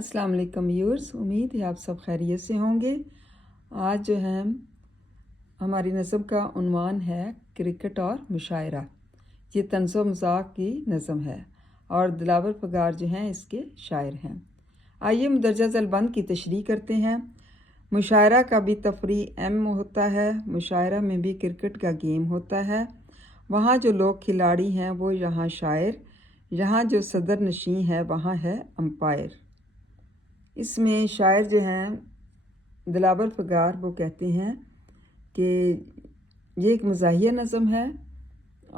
अस्सलाम वालेकुम व्यूअर्स, उम्मीद है आप सब खैरियत से होंगे। आज जो है हमारी नज़म का उन्वान है क्रिकेट और मुशायरा। ये तंज़ो मज़ाक की नज़म है और दिलावर पगार जो हैं इसके शायर हैं। आइए मुदर्जा ज़लबंद की तशरीह करते हैं। मुशायरा का भी तफरी एम होता है, मुशायरा में भी क्रिकेट का गेम होता है। वहाँ जो लोग खिलाड़ी हैं वो यहाँ शायर, यहाँ जो सदर नशीं है वहाँ है अंपायर। इसमें शायर जो हैं दिलावर पगार वो कहते हैं कि ये एक मज़ाहिया नज़म है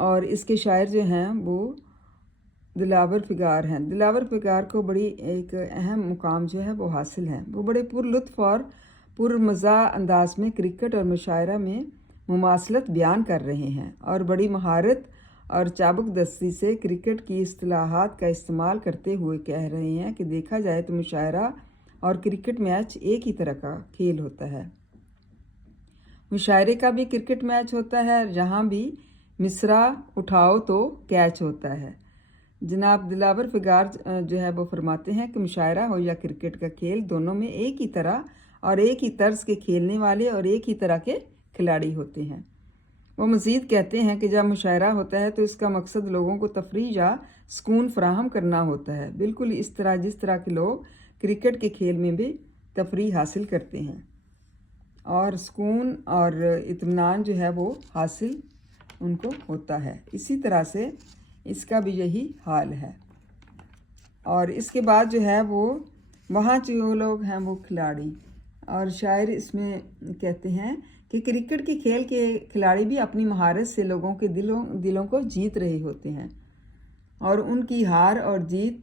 और इसके शायर जो हैं वो दिलावर पगार हैं। दिलावर पगार को बड़ी एक अहम मुकाम जो है वो हासिल है। वो बड़े पुरलुत्फ़ और पुरमज़ा अंदाज में क्रिकेट और मुशायरा में मुमासलत बयान कर रहे हैं और बड़ी महारत और चाबुक दस्ती से क्रिकेट की इस्तिलाहात का इस्तेमाल करते हुए कह रहे हैं कि देखा जाए तो मुशायरा और क्रिकेट मैच एक ही तरह का खेल होता है। मुशायरे का भी क्रिकेट मैच होता है, जहाँ भी मिसरा उठाओ तो कैच होता है। जनाब दिलावर पगार जो है वो फरमाते हैं कि मुशायरा हो या क्रिकेट का खेल, दोनों में एक ही तरह और एक ही तर्ज के खेलने वाले और एक ही तरह के खिलाड़ी होते हैं। वो मज़ीद कहते हैं कि जब मुशायरा होता है तो इसका मकसद लोगों को तफरीह या सुकून फराहम करना होता है, बिल्कुल इस तरह जिस तरह के लोग क्रिकेट के खेल में भी तफरीह हासिल करते हैं और सुकून और इत्मीनान जो है वो हासिल उनको होता है। इसी तरह से इसका भी यही हाल है। और इसके बाद जो है वो वहाँ जो लोग हैं वो खिलाड़ी, और शायर इसमें कहते हैं कि क्रिकेट के खेल के खिलाड़ी भी अपनी महारत से लोगों के दिलों को जीत रहे होते हैं और उनकी हार और जीत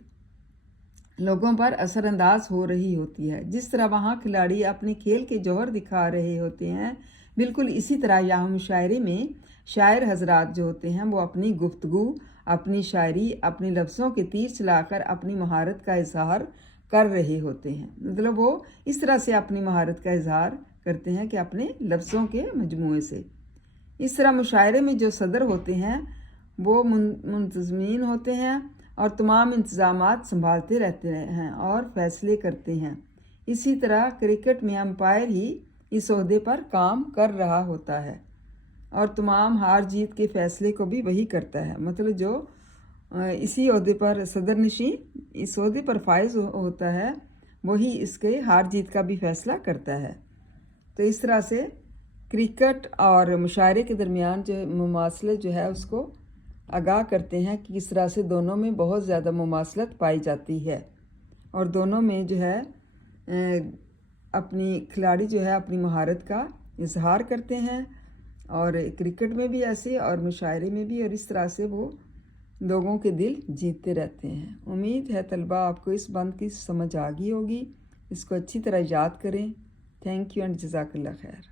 लोगों पर असरअंदाज हो रही होती है। जिस तरह वहाँ खिलाड़ी अपने खेल के जौहर दिखा रहे होते हैं, बिल्कुल इसी तरह यहाँ मुशायरे में शायर हजरात जो होते हैं वो अपनी गुफ्तगू, अपनी शायरी, अपने लफ्ज़ों के तीर चलाकर अपनी महारत का इजहार कर रहे होते हैं। मतलब वो इस तरह से अपनी महारत का इजहार करते हैं कि अपने लफ्ज़ों के मजमूए से। इस तरह मुशायरे में जो सदर होते हैं वो मुंतज़मीन होते हैं और तमाम इंतज़ामात संभालते रहते हैं और फैसले करते हैं। इसी तरह क्रिकेट में अंपायर ही इस ओहदे पर काम कर रहा होता है और तमाम हार जीत के फैसले को भी वही करता है। मतलब जो इसी ओहदे पर सदर नशीं इस ओहदे पर फाइज होता है वही इसके हार जीत का भी फैसला करता है। तो इस तरह से क्रिकेट और मुशायरे के दरमियान जो मुमासलत जो है उसको आगाह करते हैं कि किस तरह से दोनों में बहुत ज़्यादा मुमासलत पाई जाती है और दोनों में जो है अपनी खिलाड़ी जो है अपनी महारत का इजहार करते हैं और क्रिकेट में भी ऐसे और मुशायरे में भी, और इस तरह से वो लोगों के दिल जीतते रहते हैं। उम्मीद है तलबा आपको इस बंद की समझ आ गई होगी। इसको अच्छी तरह याद करें। थैंक यू एंड जज़ाकल्लाह खैर।